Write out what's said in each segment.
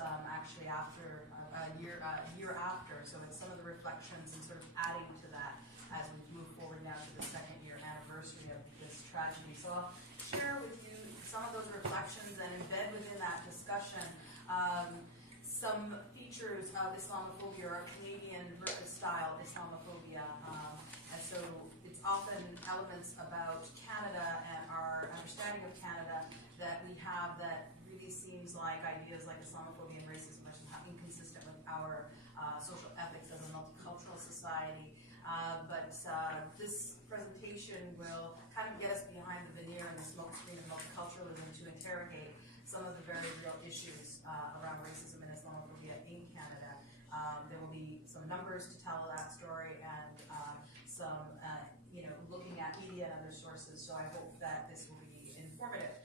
actually after a year after. So it's some of the reflections and sort of adding to that as we move forward now to the second year anniversary of this tragedy. So I'll share with you some of those reflections and embed within that discussion some features of Islamophobia or Canadian style Islamophobia. And so it's often elements about Canada and our understanding of Canada that we have that really seems like ideas like Islamophobia and racism are inconsistent with our social ethics as a multicultural society. But this presentation will kind of get us behind the veneer and the smokescreen of multiculturalism to interrogate some of the very real issues around racism and Islamophobia in Canada. There will be some numbers to tell that story and some, looking at media and other sources. So I hope that this will be informative.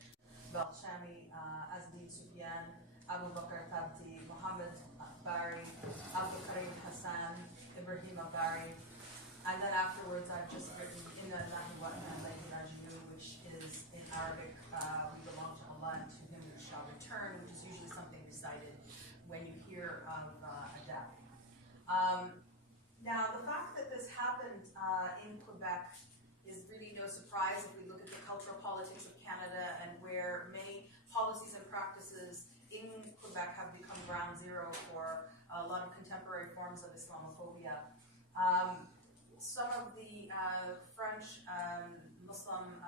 Shami, Azli Sufyan, Abu Bakr Tabti, Mohammed Bari, Abdul Karim Hassan, Ibrahim Bari, and then afterwards I've just written Inna Lillahi wa Inna Ilaihi Raji'un, which is in Arabic, we belong to Allah and to Him we shall return, which is usually something recited when you hear of a death. Now, the fact that this happened in Quebec is really no surprise if we look at the cultural politics of Canada and where many policies and practices in Quebec have become ground zero for a lot of contemporary forms of Islamophobia. Some of the French Muslim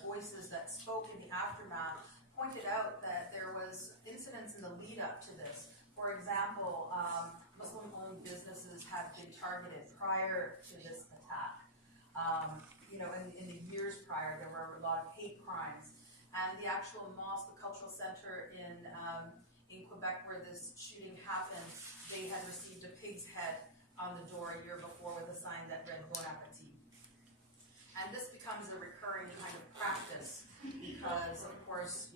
voices that spoke in the aftermath pointed out that there was incidents in the lead up to this. For example, Muslim-owned businesses had been targeted prior to this attack. In the years prior, there were a lot of hate crimes. And the actual mosque, the cultural center in Quebec where this shooting happened, they had received a pig's head on the door a year before with a sign that read Bon Appetit. And this becomes a recurring kind of practice because, of course,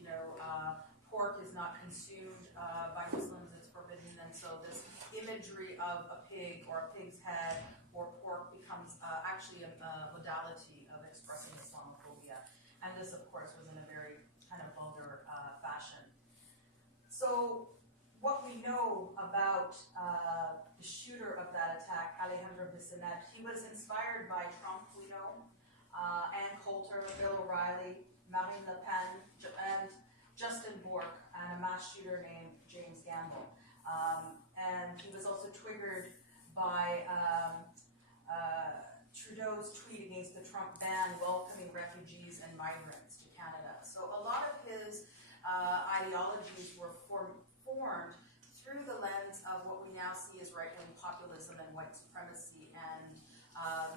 pork is not consumed by Muslims, it's forbidden, and so this imagery of a pig or a pig's head or pork becomes actually a modality of expressing Islamophobia. And this, of course, was in a very kind of vulgar fashion. So what we know about the shooter of that attack, Alejandro Bissonnette, he was inspired by Trump, we know, Ann Coulter, Bill O'Reilly, Marine Le Pen, and Justin Bourque, and a mass shooter named James Gamble. And he was also triggered by Trudeau's tweet against the Trump ban welcoming refugees and migrants to Canada. So a lot of his ideologies were formed through the lens of what we now see as right-wing populism and white supremacy and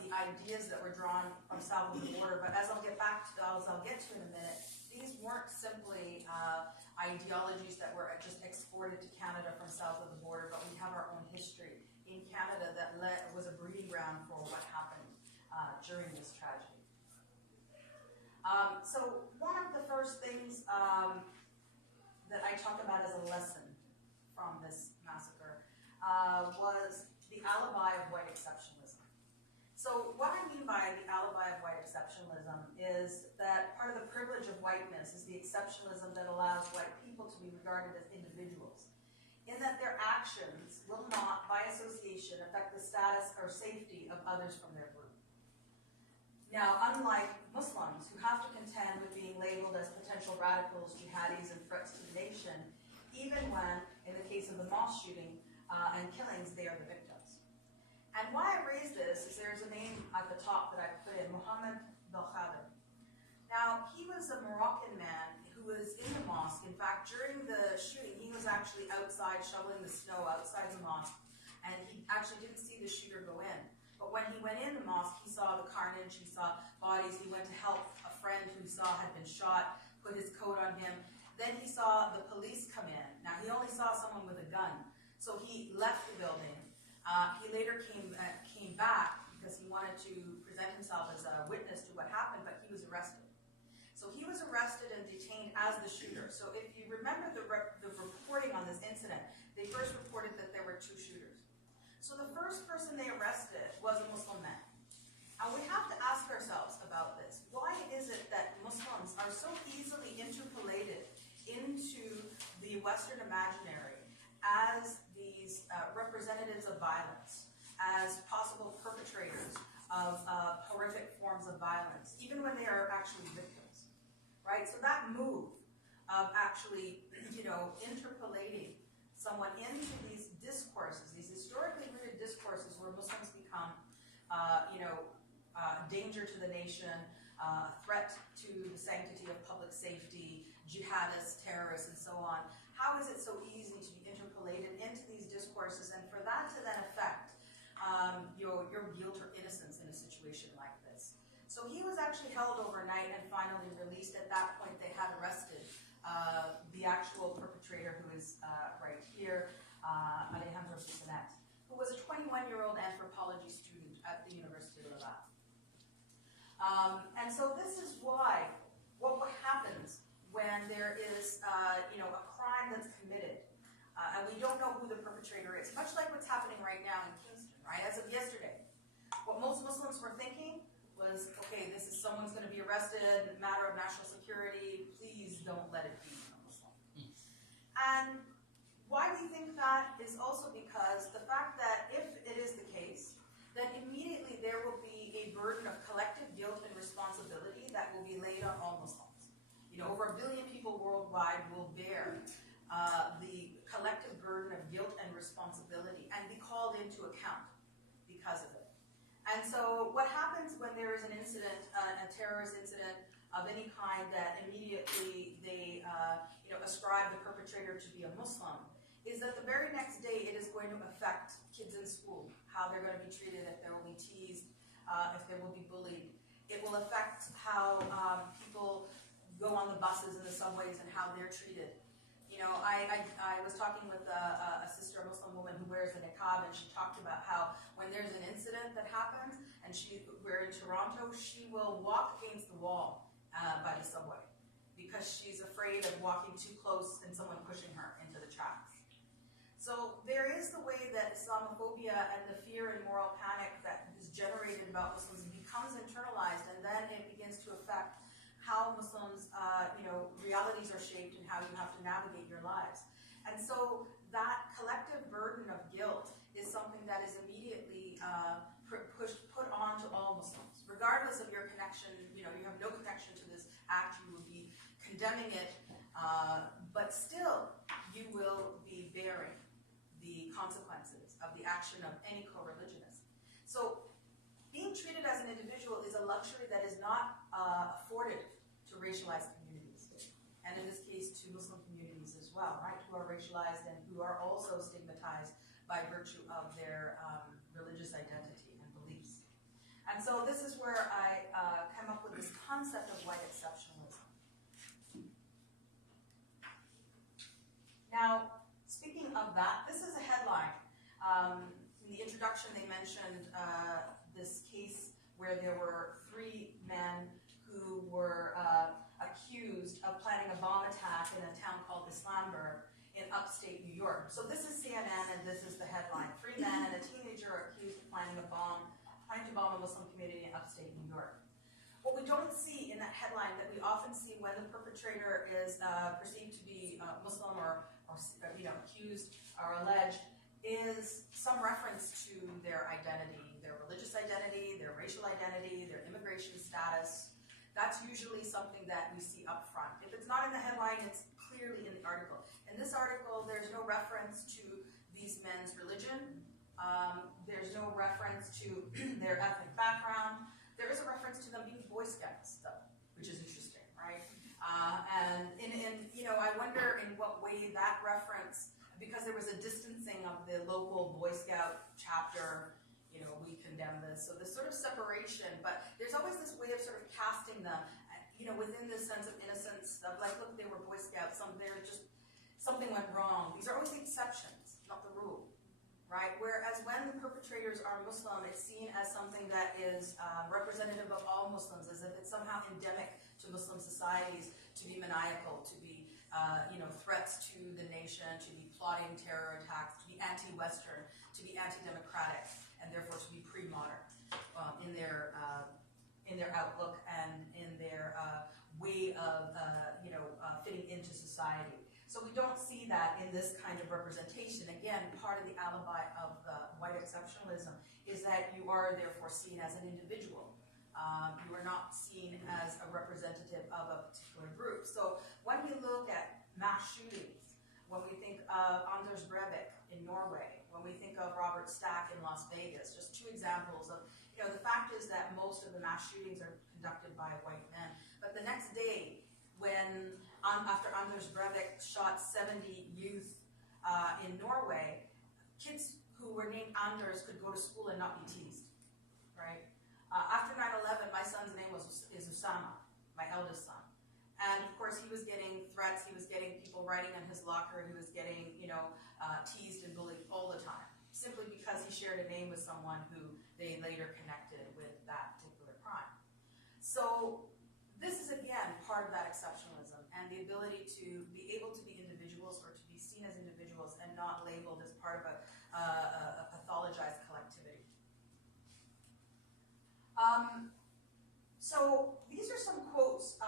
the ideas that were drawn from south of the border. But as I'll get to in a minute, these weren't simply ideologies that were just exported to Canada from south of the border, but we have our own history in Canada that was a breeding ground for what happened during this tragedy. So one of the first things that I talk about as a lesson from this massacre was the alibi of white exceptionalism. So what I mean by the alibi of white exceptionalism is that part of the privilege of whiteness is the exceptionalism that allows white people to be regarded as individuals, in that their actions will not, by association, affect the status or safety of others from their group. Now, unlike Muslims, who have to contend with being labeled as potential radicals, jihadis, and threats to the nation, even when, in the case of the mosque shooting and killings, they are the victims. And why I raise this is there's a name at the top that I put in, Mohammed Belkhader. Now, he was a Moroccan man who was in the mosque. In fact, during the shooting, he was actually outside shoveling the snow outside the mosque, and he actually didn't see the shooter go in. But when he went in the mosque, he saw the carnage, he saw bodies, he went to help a friend who he saw had been shot, put his coat on him. Then he saw the police come in. Now, he only saw someone with a gun, so he left the building. He later came back because he wanted to present himself as a witness to what happened, but he was arrested. So he was arrested and detained as the shooter. So if you remember the reporting on this incident, they first reported that there were two shooters. So the first person they arrested was a Muslim man. And we have to ask ourselves about this. Why is it that Muslims are so easily interpolated into the Western imaginary as these representatives of violence, as possible perpetrators of horrific forms of violence, even when they are actually victims, right? So that move of actually, interpolating someone into these discourses, these historically rooted discourses where Muslims become, danger to the nation, threat to the sanctity of public safety, jihadists, terrorists, and so on. How is it so easy to be interpolated into these discourses, and for that to then affect your guilt or innocence in a situation like this? So he was actually held overnight and finally released. At that point, they had arrested the actual perpetrator, who is right here, Alejandro Cincinnati, who was a 21-year-old anthropology student at the University of Laval. And so this is why, what happens when there is, a crime that's committed, and we don't know who the perpetrator is, much like what's happening right now in Kingston, right? As of yesterday, what most Muslims were thinking was, okay, this is someone's going to be arrested, matter of national security, please don't let it be a Muslim. And why we think that is also because the fact that if it is the case, then immediately there will be a burden of collective guilt and responsibility that will be laid on all Muslims. Over 1 billion people worldwide will bear the collective burden of guilt and responsibility and be called into account because of it. And so what happens when there is an incident, a terrorist incident of any kind, that immediately they ascribe the perpetrator to be a Muslim, is that the very next day it is going to affect kids in school, how they're going to be treated, if they will be teased, if they will be bullied. It will affect how people go on the buses and the subways and how they're treated. I was talking with a sister, a Muslim woman who wears a niqab, and she talked about how when there's an incident that happens, and we're in Toronto, she will walk against the wall by the subway because she's afraid of walking too close and someone pushing her into the tracks. So there is the way that Islamophobia and the fear and moral panic that is generated about Muslims becomes internalized, and then it begins to affect how Muslims, realities are shaped and how you have to navigate your lives. And so that collective burden of guilt is something that is immediately put onto all Muslims. Regardless of your connection, you have no connection to this act, you will be condemning it, but still you will be bearing the consequences of the action of any co-religionist. So being treated as an individual is a luxury that is not afforded to racialized communities, and in this case to Muslim communities as well, right, who are racialized and who are also stigmatized by virtue of their religious identity and beliefs. And so this is where I came up with this concept of white exceptionalism. Now, speaking of that, this is a headline. In the introduction, they mentioned this case where there were 3 men who were accused of planning a bomb attack in a town called Islamophobia in upstate New York. So this is CNN, and this is the headline. 3 men and a teenager are accused of trying to bomb a Muslim community in upstate New York. What we don't see in that headline that we often see when the perpetrator is perceived to be Muslim or accused or alleged is some reference to their identity, their religious identity, their racial identity, their immigration status. That's usually something that we see up front. If it's not in the headline, it's clearly in the article. In this article, there's no reference to these men's religion. There's no reference to their ethnic background. There is a reference to them being Boy Scouts, though, which is interesting, right? And I wonder in what way that reference, because there was a distancing of the local Boy Scout chapter, we condemn this. So this sort of separation, but there's always this way of sort of casting them, within this sense of innocence of like, look, they were Boy Scouts, something went wrong. These are always the exceptions, not the rule, right? Whereas when the perpetrators are Muslim, it's seen as something that is representative of all Muslims, as if it's somehow endemic to Muslim societies to be maniacal, to be threats to the nation, to be plotting terror attacks, to be anti-Western, to be anti-democratic, and therefore to be pre-modern in their outlook and in their way of fitting into society. So we don't see that in this kind of representation. Again, part of the alibi of the white exceptionalism is that you are therefore seen as an individual. You are not seen as a representative of a particular group. So when we look at mass shootings, when we think of Anders Breivik in Norway, when we think of Robert Stack in Las Vegas, just two examples of, the fact is that most of the mass shootings are conducted by white men. But the next day, after Anders Breivik shot 70 youth in Norway, kids who were named Anders could go to school and not be teased, right? After 9/11, my son's name is Usama, my eldest son. And of course, he was getting threats, he was getting people writing on his locker, he was getting, teased and bullied all the time, simply because he shared a name with someone who they later connected with that particular crime. So this is, again, part of that exceptionalism and the ability to be able to be individuals or to be seen as individuals and not labeled as part of a pathologized collectivity. So these are some quotes.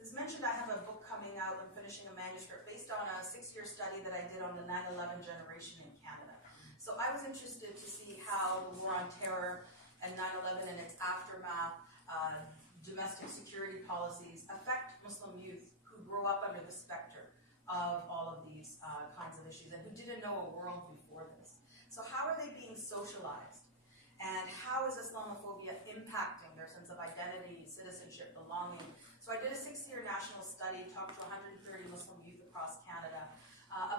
As mentioned, I have a book coming out. I'm finishing a manuscript based on a 6-year study that I did on the 9/11 generation in Canada. So I was interested to see how the war on terror and 9/11 and its aftermath, domestic security policies affect Muslim youth who grew up under the specter of all of these kinds of issues and who didn't know a world before this. So how are they being socialized? And how is Islamophobia impacting their sense of identity, citizenship, belonging? So I did a 6-year national study, talked to 130 Muslim youth across Canada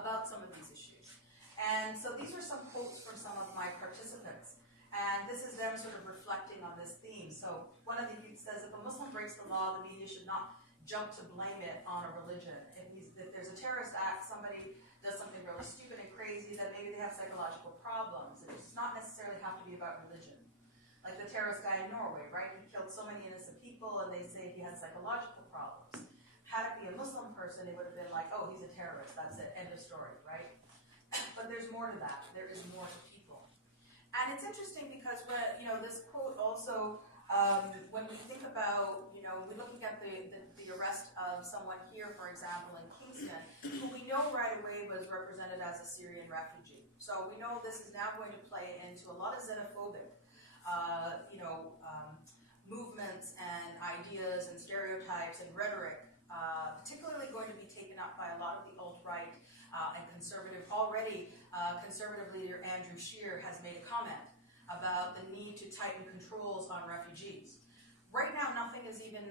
about some of these issues. And so these are some quotes from some of my participants. And this is them sort of reflecting on this theme. So one of the youth says, if a Muslim breaks the law, the media should not jump to blame it on a religion. If there's a terrorist act, somebody does something really stupid and crazy, then maybe they have psychological problems. It does not necessarily have to be about religion. Like the terrorist guy in Norway, right? He killed so many innocent people and they say he had psychological problems. Had it be a Muslim person, it would have been like, oh, he's a terrorist, that's it, end of story, right? But there's more to that. There is more to people. And it's interesting because this quote also, when we think about, we're looking at the arrest of someone here, for example, in Kingston, who we know right away was represented as a Syrian refugee. So we know this is now going to play into a lot of xenophobic, movements and ideas and stereotypes and rhetoric, particularly going to be taken up by a lot of the alt-right and conservative. Already, conservative leader Andrew Scheer has made a comment about the need to tighten controls on refugees. Right now, nothing is even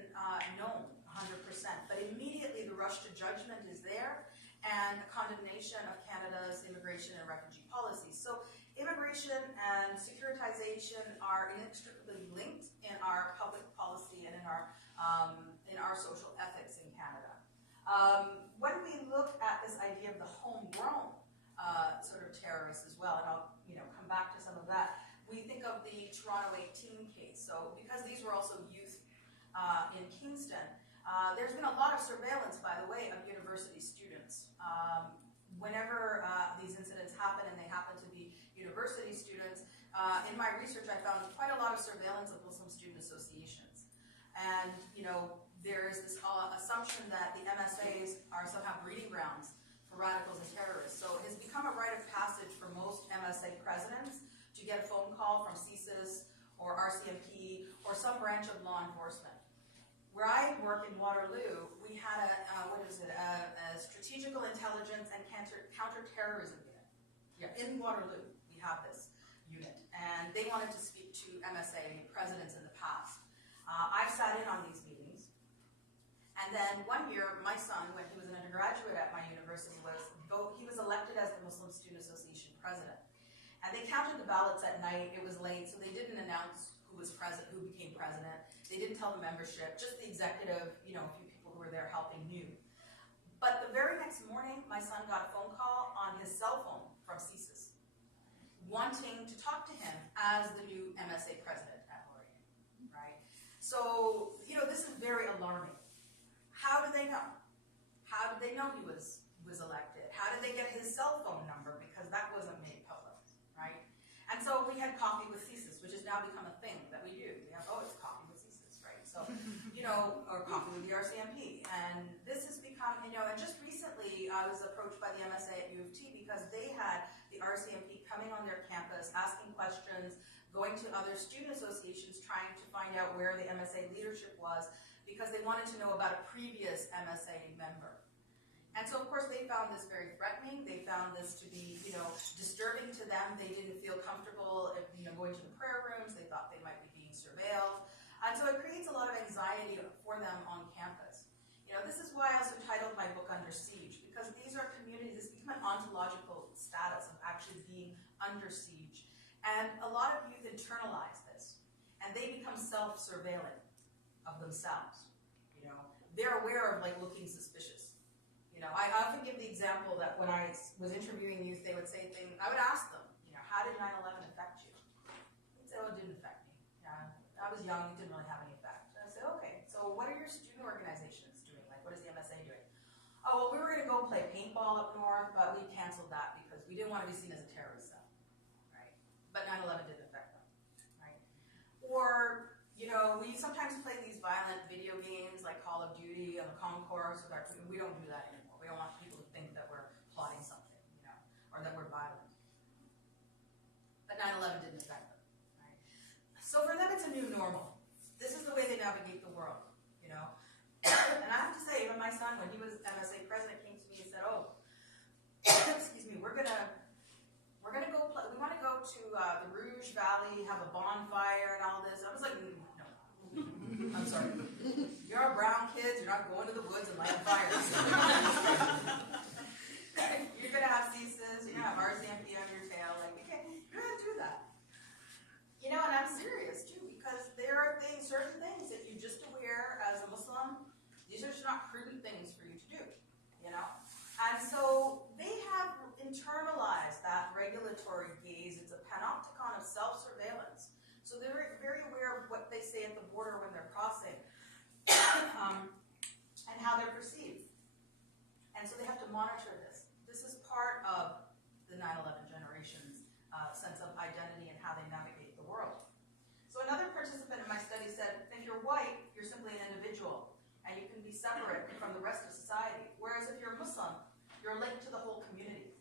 known 100%, but immediately the rush to judgment is there and the condemnation of Canada's immigration and refugee policies. So immigration and securitization are inextricably linked in our public policy and in our social ethics in Canada. When we look at this idea of the homegrown sort of terrorists as well, and I'll come back to some of that, we think of the Toronto 18 case. So because these were also youth in Kingston, there's been a lot of surveillance, by the way, of university students. Whenever these incidents happen, and they happen to be university students, in my research I found quite a lot of surveillance of Muslim student associations. And there is this assumption that the MSAs are somehow breeding grounds for radicals and terrorists. So it has become a rite of passage for most MSA presidents to get a phone call from CSIS or RCMP or some branch of law enforcement. Where I work in Waterloo, we had a strategical intelligence and counterterrorism unit. Yeah, in Waterloo, we have this unit. And they wanted to speak to MSA presidents in the past. I've sat in on these meetings. And then one year, my son, when he was an undergraduate at my university, he was elected as the Muslim Student Association president. And they counted the ballots at night. It was late, so they didn't announce who became president. They didn't tell the membership, just the executive, a few people who were there helping knew. But the very next morning, my son got a phone call on his cell phone from CSIS, wanting to talk to him as the new MSA president at Oregon, right? So, this is very alarming. How did they know? How did they know he was elected? How did they get his cell phone number? Because that wasn't made public, right? And so we had coffee with CSIS, which has now become a thing that we do. We have, it's coffee with CSIS, right? So, or coffee with the RCMP. And this is because become, and just recently I was approached by the MSA at U of T because they had the RCMP coming on their campus, asking questions, going to other student associations, trying to find out where the MSA leadership was, because they wanted to know about a previous MSA member. And so, of course, they found this very threatening. They found this to be, disturbing to them. They didn't feel comfortable, going to the prayer rooms. They thought they might be being surveilled. And so it creates a lot of anxiety for them on campus. This is why I also titled my book Under Siege, because these are communities, it's become an ontological status of actually being under siege. And a lot of youth internalize this, and they become self-surveilling of themselves. They're aware of looking suspicious. I often give the example that when I was interviewing youth, they would say things, I would ask them, how did 9/11 affect you? They'd say, oh, it didn't affect me. I was young, it didn't really have any effect. And I said, okay, so what are your student organizations doing? What is the MSA doing? Oh, well, we were going to go play paintball up north, but we canceled that because we didn't want to be seen as a terrorist cell, right? But 9/11 didn't affect them, right? Or, we sometimes play these violent video games like Call of Duty on the concourse with our, we don't do that anymore. We don't want people to think that we're plotting something, or that we're violent. But 9/11 didn't affect them, right? So for them, it's a new normal. This is the way they navigate the world, And I have to say, even my son, when he was MSA president, came to me and said, "Oh, excuse me, we're gonna go play. We want to go to the Rouge Valley, have a bonfire and all this." I was like, "No, I'm sorry. You're all brown kids. You're not going to the woods and lighting fires. You're gonna have CSIS. You're gonna have RCMP on your tail. You're gonna do that." And I'm serious too, because there are certain things that you're just aware as a Muslim. These are just not prudent things for you to do, And so they have internalized that regulatory gaze. It's a panopticon of self-surveillance. So they're very aware of what they say at the border when they're crossing and how they're perceived. And so they have to monitor this. This is part of the 9/11 generation's sense of identity and how they navigate the world. So another participant in my study said, if you're white, you're simply an individual, and you can be separate from the rest of society. Whereas if you're Muslim, you're linked to the whole community.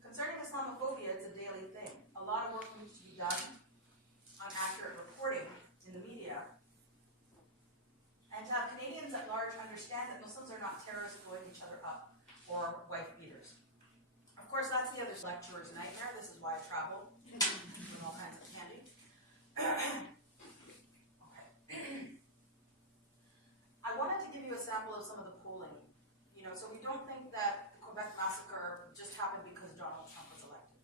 Concerning Islamophobia, it's a daily thing. A lot of work needs to be done on accurate reporting in the media, and to have Canadians at large understand that Muslims are not terrorists blowing each other up or wife beaters. Of course, that's the other lecturer's nightmare. This is why I travel, doing all kinds of candy. Okay. I wanted to give you a sample of some of the polling. So we don't think that the Quebec Massacre just happened because Donald Trump was elected.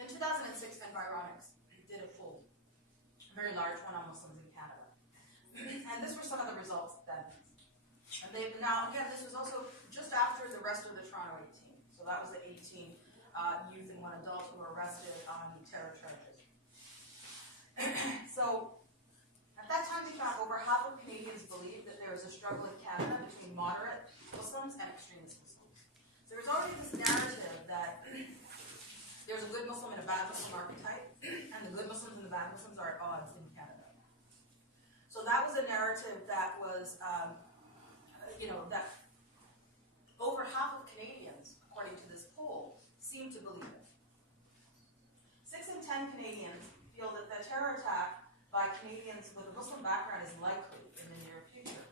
In 2006, Environics did a poll, a very large one on Muslims in Canada. And this were some of the results then. And now, again, this was also just after the rest of the Toronto 18. So that was the 18 youth and one adult who were arrested on terror charges. So at that time, we found over half of Canadians believed that there was a struggle in Canada between moderate Muslims and extremist Muslims. So there's already this narrative that there's a good Muslim and a bad Muslim archetype, and the good Muslims and the bad Muslims are at odds in Canada. So that was a narrative that was, that over half of Canadians, according to this poll, seem to believe it. 6 in 10 Canadians feel that the terror attack by Canadians with a Muslim background is likely in the near future.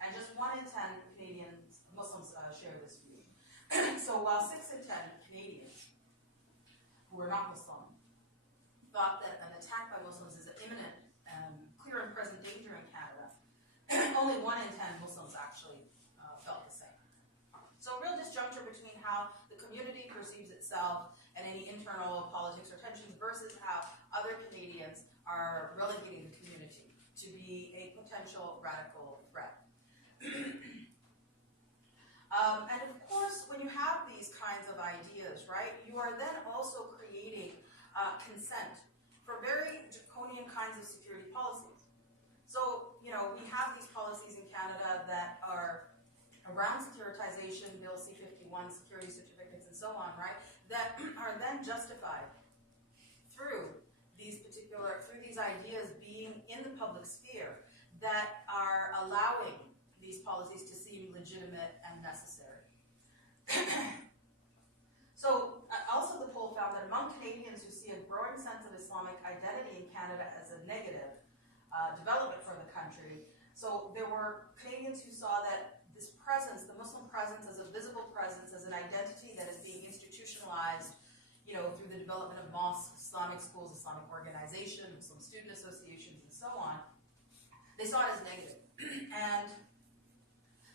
And just 1 in 10 Muslims share this view. So while 6 in 10 Canadians who are not Muslim thought that an attack by Muslims is an imminent, clear and present danger in Canada, only 1 in 10 Muslims actually felt the same. So a real disjuncture between how the community perceives itself and any internal politics or tensions versus how other Canadians are relegating the community to be a potential radical threat. And of course, when you have these kinds of ideas, right, you are then also creating consent for very draconian kinds of security policies. So, we have these policies in Canada that are around securitization, Bill C-51, security certificates, and so on, right, that are then justified through these ideas being in the public sphere that are allowing Canada as a negative development for the country. So there were Canadians who saw that this presence, the Muslim presence, as a visible presence, as an identity that is being institutionalized, through the development of mosques, Islamic schools, Islamic organizations, Muslim student associations, and so on. They saw it as negative. And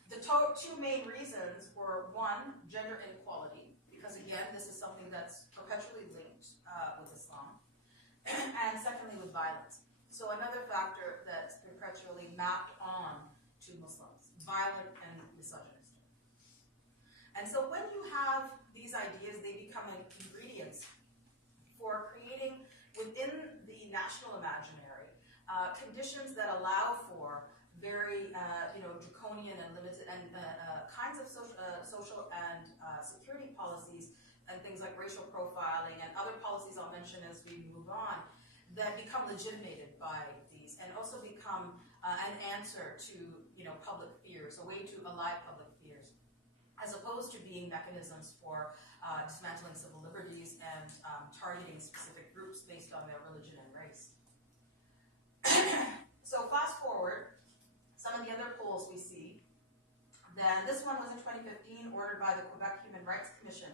the two main reasons were, one, gender inequality, because again, this is something that's perpetually linked with Islam, and secondly, with violence. So another factor that's perpetually mapped on to Muslims, violent and misogynistic. And so when you have these ideas, they become ingredients for creating within the national imaginary conditions that allow for very draconian and limited and kinds of social and security policies and things like racial profiling and other policies I'll mention as we move on that become legitimated by these and also become an answer to public fears, a way to allay public fears, as opposed to being mechanisms for dismantling civil liberties and targeting specific groups based on their religion and race. So fast forward, some of the other polls we see, then this one was in 2015, ordered by the Quebec Human Rights Commission,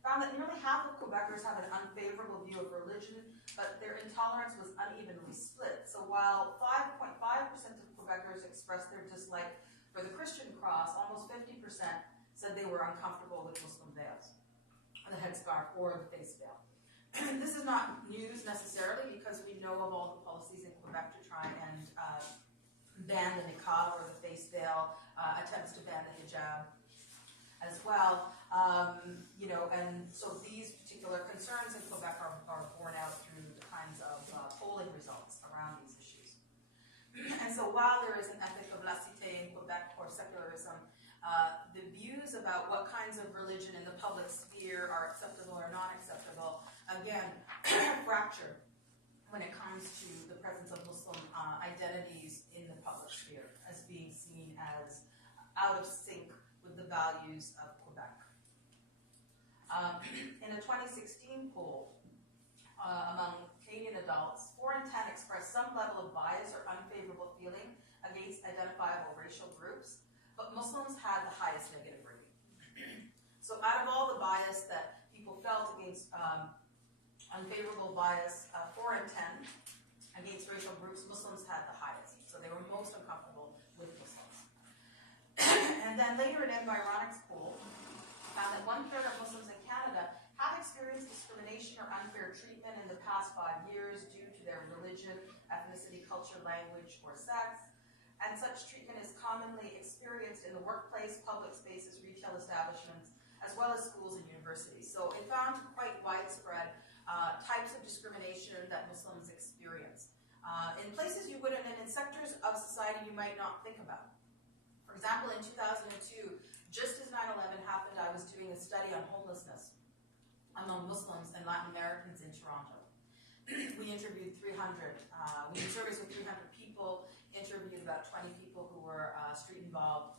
found that nearly half of Quebecers have an unfavorable view of religion, but their intolerance was unevenly split. So while 5.5% of Quebecers expressed their dislike for the Christian cross, almost 50% said they were uncomfortable with Muslim veils, the headscarf, or the face veil. This is not news necessarily because we know of all the policies in Quebec to try and ban the niqab or the face veil, attempts to ban the hijab as well. And so these particular concerns in Quebec are borne out through the kinds of polling results around these issues. And so while there is an ethic of laïcité in Quebec, or secularism, the views about what kinds of religion in the public sphere are acceptable or not acceptable, again, fracture when it comes to the presence of Muslim identities in the public sphere as being seen as out of sync with the values of Quebec. In a 2016 poll among Canadian adults, 4 in 10 expressed some level of bias or unfavorable feeling against identifiable racial groups, but Muslims had the highest negative rating. So out of all the bias that people felt against unfavorable bias, 4 in 10 against racial groups, Muslims had the highest. So they were most uncomfortable with Muslims. And then later an Environics poll found that 1/3 of Muslims in Canada have experienced discrimination or unfair treatment in the past 5 years due to their religion, ethnicity, culture, language, or sex. And such treatment is commonly experienced in the workplace, public spaces, retail establishments, as well as schools and universities. So it found quite widespread types of discrimination that Muslims experience in places you wouldn't, and in sectors of society you might not think about. For example, in 2002, just as 9/11 happened, I was doing a study on homelessness among Muslims and Latin Americans in Toronto. We interviewed 300, we did surveys with 300 people, interviewed about 20 people who were street involved,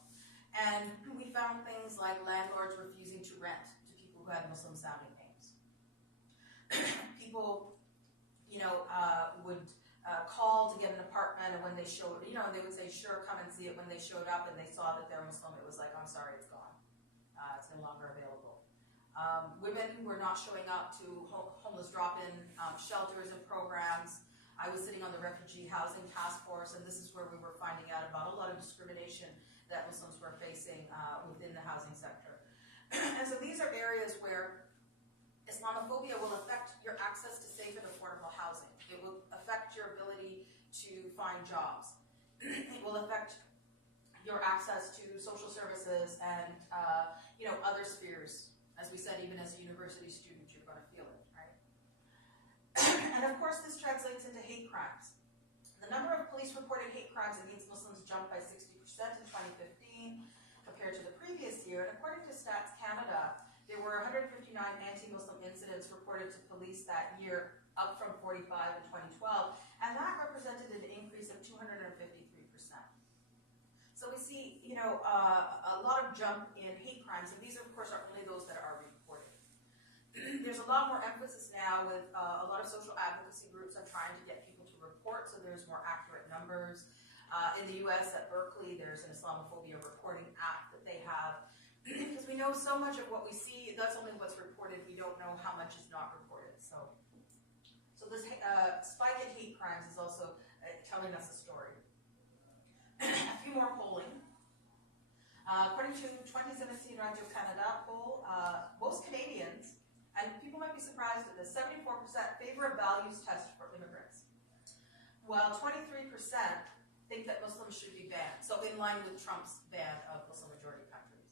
and we found things like landlords refusing to rent to people who had Muslim sounding names. People, would call to get an apartment, and when they showed, they would say, sure, come and see it. When they showed up and they saw that they're Muslim, it was like, I'm sorry, it's gone. It's no longer available. Women who were not showing up to homeless drop-in shelters and programs. I was sitting on the Refugee Housing Task Force, and this is where we were finding out about a lot of discrimination that Muslims were facing within the housing sector. And so these are areas where Islamophobia will affect your access to safe and affordable housing. It will affect your ability to find jobs. It will affect your access to social services and other spheres. As we said, even as a university student, you're going to feel it, right? And of course, this translates into hate crimes. The number of police-reported hate crimes against Muslims jumped by 60% in 2015 compared to the previous year. And according to Stats Canada, there were 159 anti-Muslim incidents reported to police that year, up from 45 in 2012, and that represented an increase of 253%. So we see, a lot of jump in hate crimes, and these, of course, are only those that are reported. There's a lot more emphasis now with a lot of social advocacy groups on trying to get people to report, so there's more accurate numbers. In the US at Berkeley, there's an Islamophobia reporting app that they have, because we know so much of what we see, that's only what's reported. We don't know how much is not reported. So this spike in hate crimes is also telling us a story. A few more polling. According to 2017 Radio-Canada poll, most Canadians, and people might be surprised at this, 74% favor a values test for immigrants, while 23% think that Muslims should be banned, so in line with Trump's ban of Muslim-majority countries.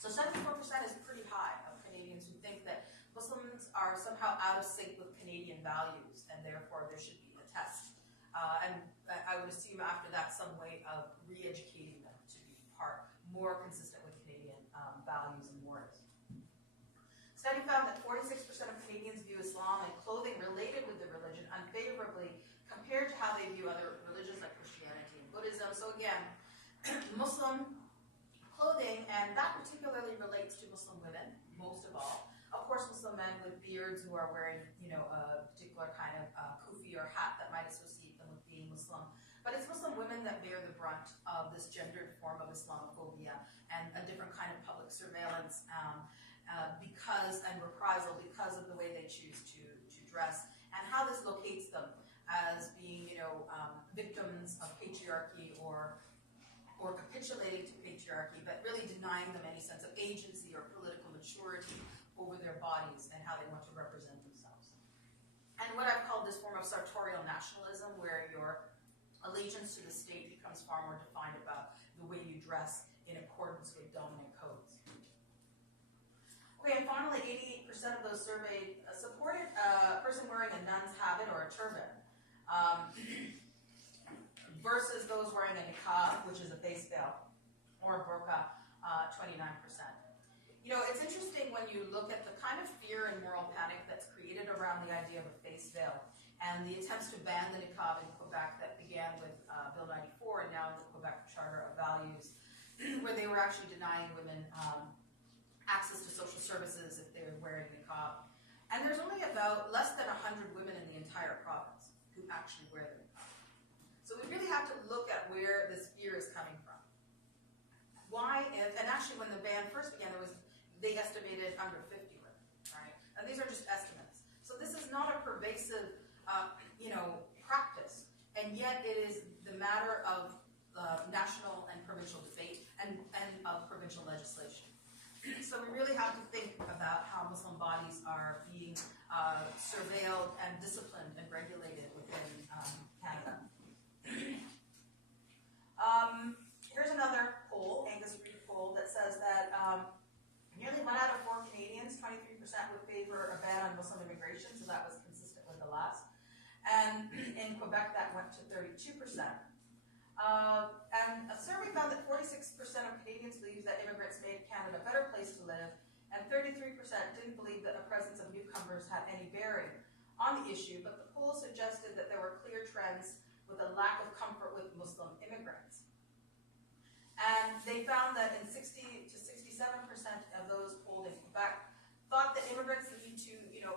So 74% is pretty high of Canadians who think that Muslims are somehow out of sync with Canadian values, and therefore there should be a test. And I would assume after that some way of re-educating them to be more consistent with Canadian values and mores. Study found that 46% of Canadians view Islam and clothing related with the religion unfavorably compared to how they view other religions like Christianity and Buddhism. So again, Muslim clothing, and that particularly relates to Muslim women, most of all. Of course, Muslim men with beards who are wearing, a particular kind of kufi or hat that might associate them with being Muslim. But it's Muslim women that bear the brunt of this gendered form of Islamophobia and a different kind of public surveillance and reprisal because of the way they choose to dress, and how this locates them as being, victims of patriarchy or capitulating to patriarchy, but really denying them any sense of agency or political maturity over their bodies and how they want to represent themselves. And what I've called this form of sartorial nationalism, where your allegiance to the state becomes far more defined about the way you dress in accordance with dominant codes. Okay, and finally, 88% of those surveyed supported a person wearing a nun's habit or a turban, versus those wearing a niqab, which is a face veil, or a burqa, 29%. It's interesting when you look at the kind of fear and moral panic that's created around the idea of a face veil and the attempts to ban the niqab in Quebec that began with Bill 94 and now the Quebec Charter of Values, where they were actually denying women access to social services if they were wearing niqab. And there's only about less than 100 women in the entire province who actually wear the niqab. So we really have to look at where this fear is coming from. Why, and actually when the ban first began, they estimated under 50 women, right? And these are just estimates. So this is not a pervasive, practice, and yet it is the matter of national and provincial debate and of provincial legislation. So we really have to think about how Muslim bodies are being surveilled and disciplined and regulated within Canada. Here's another poll, Angus Reid poll, that says that nearly 1 out of 4 Canadians, 23%, would favor a ban on Muslim immigration, so that was consistent with the last. And in Quebec, that went to 32%. And a survey found that 46% of Canadians believe that immigrants made Canada a better place to live, and 33% didn't believe that the presence of newcomers had any bearing on the issue, but the poll suggested that there were clear trends with a lack of comfort with Muslim immigrants. And they found that in 60 to 67% of those polled in Quebec thought that immigrants need to,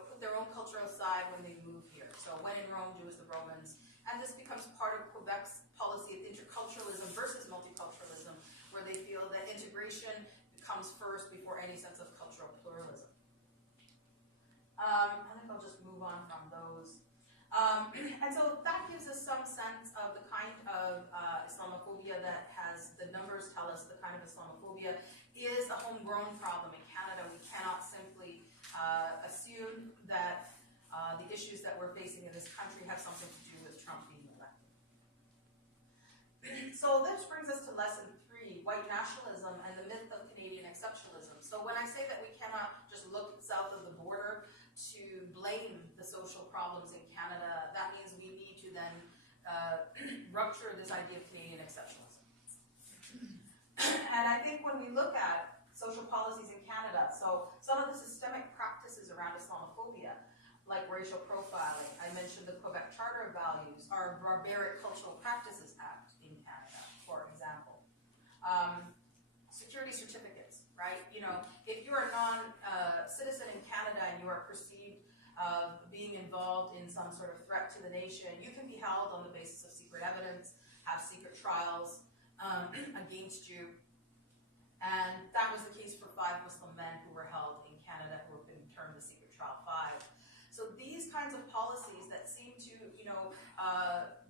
put their own cultural side when they move here. So when in Rome, do as the Romans. And this becomes part of Quebec's policy of interculturalism versus multiculturalism, where they feel that integration comes first before any sense of cultural pluralism. I think I'll just move on from those. And so that gives us some sense of the kind of Islamophobia that has, the numbers tell us the kind of Islamophobia is a homegrown problem in Canada. We cannot simply assume that the issues that we're facing in this country have something to do with Trump being elected. So this brings us to lesson 3, white nationalism and the myth of Canadian exceptionalism. So when I say that we cannot just look south of the border to blame the social problems in Canada, that means we need to then rupture this idea of Canadian exceptionalism. And I think when we look at social policies in Canada, so some of the systemic practices around Islamophobia, like racial profiling, I mentioned the Quebec Charter of Values, our Barbaric Cultural Practices Act in Canada, for example. Security certificates, right? If you're a non-citizen in Canada and you are perceived of being involved in some sort of threat to the nation, you can be held on the basis of secret evidence, have secret trials against you. And that was the case for 5 Muslim men who were held in Canada who have been termed the Secret Trial 5. So these kinds of policies that seem to,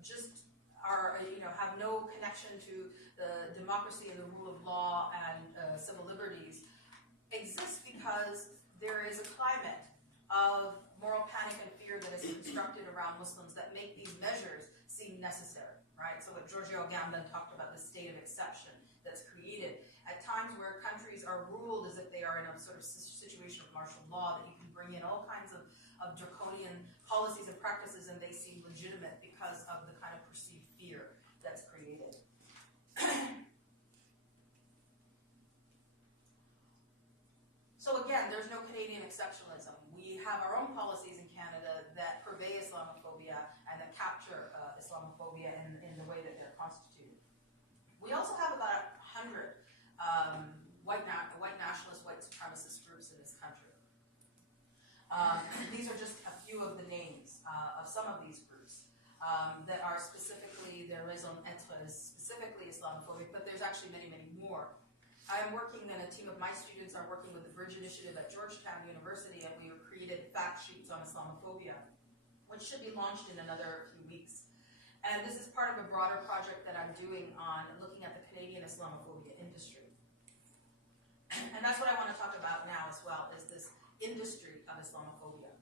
just are, have no connection to the democracy and the rule of law and civil liberties exist because there is a climate of moral panic and fear that is constructed around Muslims that make these measures seem necessary, right? So what Giorgio Agamben talked about, the state of exception that's created at times where countries are ruled as if they are in a sort of situation of martial law, that you can bring in all kinds of draconian policies and practices and they seem legitimate because of the kind of perceived fear that's created. So again, there's no Canadian exceptionalism. We have our own policies in Canada that purvey Islamophobia and that capture Islamophobia in the way that they're constituted. We also have about 100 white nationalist, white supremacist groups in this country. These are just a few of the names of some of these groups that are specifically, their raison d'etre is specifically Islamophobic, but there's actually many, many more. I'm working, and a team of my students are working with the Bridge Initiative at Georgetown University, and we have created fact sheets on Islamophobia, which should be launched in another few weeks. And this is part of a broader project that I'm doing on looking at the Canadian Islamophobia industry. And that's what I want to talk about now as well, is this industry of Islamophobia.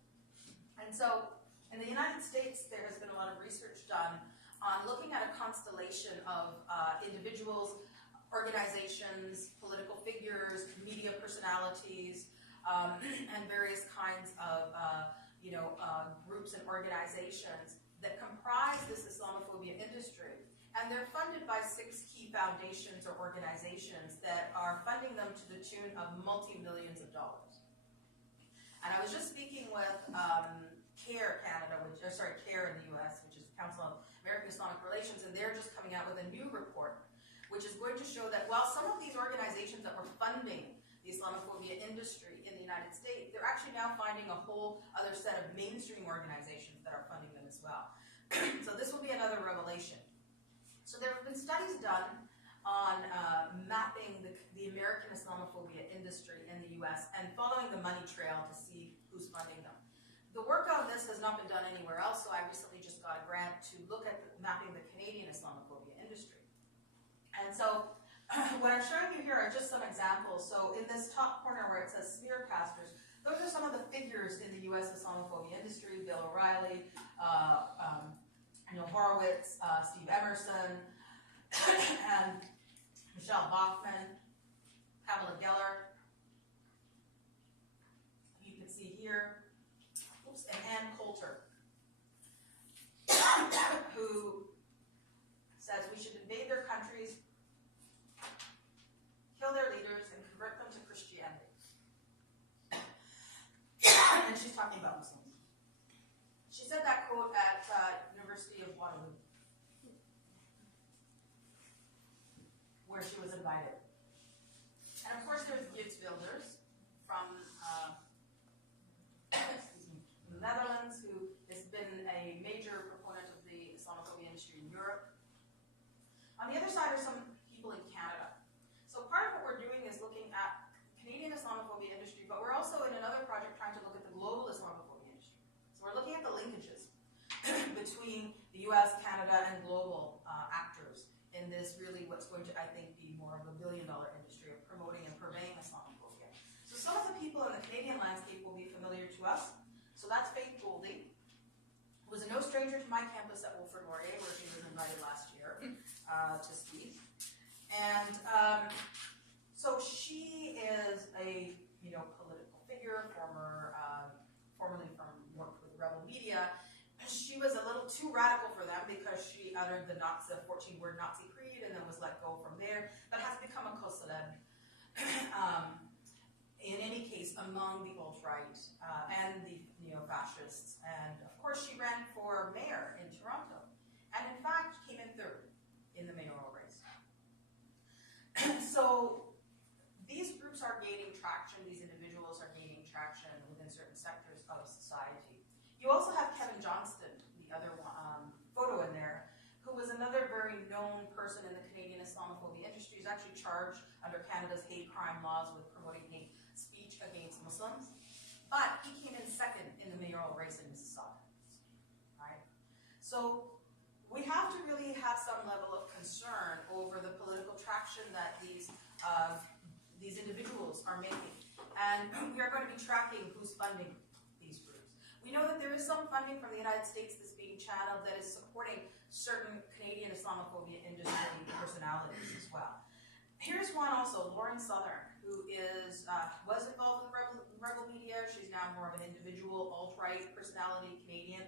And so, in the United States, there has been a lot of research done on looking at a constellation of individuals, organizations, political figures, media personalities, and various kinds of groups and organizations that comprise this Islamophobia industry. And they're funded by 6 key foundations or organizations that are funding them to the tune of multi-millions of dollars. And I was just speaking with CARE Canada, CARE in the US, which is the Council of American Islamic Relations, and they're just coming out with a new report, which is going to show that while some of these organizations that were funding the Islamophobia industry in the United States, they're actually now finding a whole other set of mainstream organizations that are funding them as well. So this will be another revelation. So there have been studies done on mapping the American Islamophobia industry in the US and following the money trail to see who's funding them. The work on this has not been done anywhere else, so I recently just got a grant to look at mapping the Canadian Islamophobia industry. And so what I'm showing you here are just some examples. So in this top corner where it says smearcasters, those are some of the figures in the US Islamophobia industry: Bill O'Reilly, Neil Horowitz, Steve Emerson, and Michelle Bachmann, Pamela Geller. You can see here, and Ann Coulter, who says we should invade their countries, kill their leaders, and convert them to Christianity. And she's talking about Muslims. She said that quote at University of Waterloo, where she was invited. And of course there's Geert Wilders from the Netherlands, who has been a major proponent of the Islamophobia industry in Europe. On the other side are some people in Canada. So part of what we're doing is looking at Canadian Islamophobia industry, but we're also in another project trying to look at the global Islamophobia industry. So we're looking at the linkages between the US, Canada, and global actors in this really what's going to, I think, be more of a billion-dollar industry of promoting and purveying Islamophobia. So some of the people in the Canadian landscape will be familiar to us. So that's Faith Goldie, who was no stranger to my campus at Wilfrid Laurier, where she was invited last year to speak. And so she is a political figure, formerly from worked with Rebel Media. She was a little too radical for them because she uttered the 14-word Nazi creed and then was let go from there, but has become a co-celeb. In any case, among the alt-right and the neo-fascists. And of course, she ran for mayor in Toronto, and in fact, came in 3rd in the mayoral race. So these groups are gaining traction, these individuals are gaining traction within certain sectors of society. person in the Canadian Islamophobia industry who's actually charged under Canada's hate crime laws with promoting hate speech against Muslims. But he came in second in the mayoral race in Mississauga. Right? So we have to really have some level of concern over the political traction that these individuals are making. And we are going to be tracking who's funding these groups. We know that there is some funding from the United States that's being channeled that is supporting certain Canadian Islamophobia industry personalities as well. Here's one also, Lauren Southern, who was involved with rebel media. She's now more of an individual alt-right personality Canadian.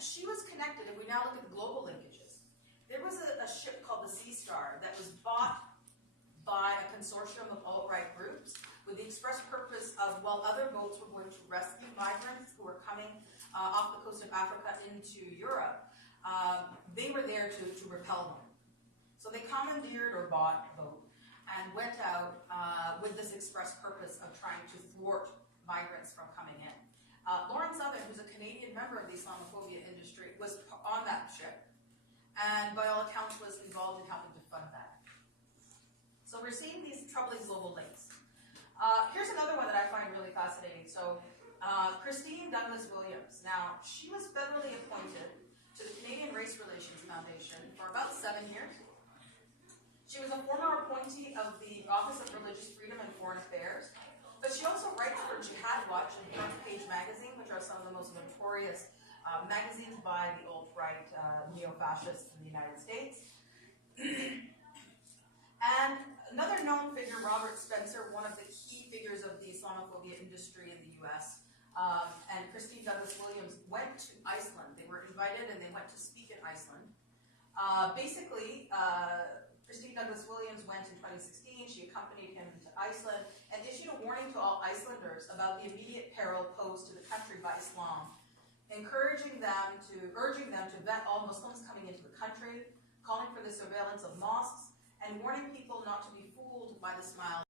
She was connected, if we now look at the global linkages, there was a ship called the Sea Star that was bought by a consortium of alt-right groups with the express purpose of, while other boats were going to rescue migrants who were coming off the coast of Africa into Europe, they were there to repel them. So they commandeered or bought a boat and went out with this express purpose of trying to thwart migrants from coming in. Lauren Southern, who's a Canadian member of the Islamophobia industry, was on that ship, and by all accounts was involved in helping to fund that. So we're seeing these troubling global links. Here's another one that I find really fascinating. So Christine Douglas Williams. Now, she was federally appointed to the Canadian Race Relations Foundation for about 7 years. She was a former appointee of the Office of Religious Freedom and Foreign Affairs, but she also writes for Jihad Watch and Front Page Magazine, which are some of the most notorious magazines by the alt-right neo-fascists in the United States. And another known figure, Robert Spencer, one of the key figures of the Islamophobia industry in the US, and Christine Douglas Williams went to Iceland. They were invited and they went to speak in Iceland. Christine Douglas Williams went in 2016. She accompanied him to Iceland and issued a warning to all Icelanders about the immediate peril posed to the country by Islam, urging them to vet all Muslims coming into the country, calling for the surveillance of mosques, and warning people not to be fooled by the smile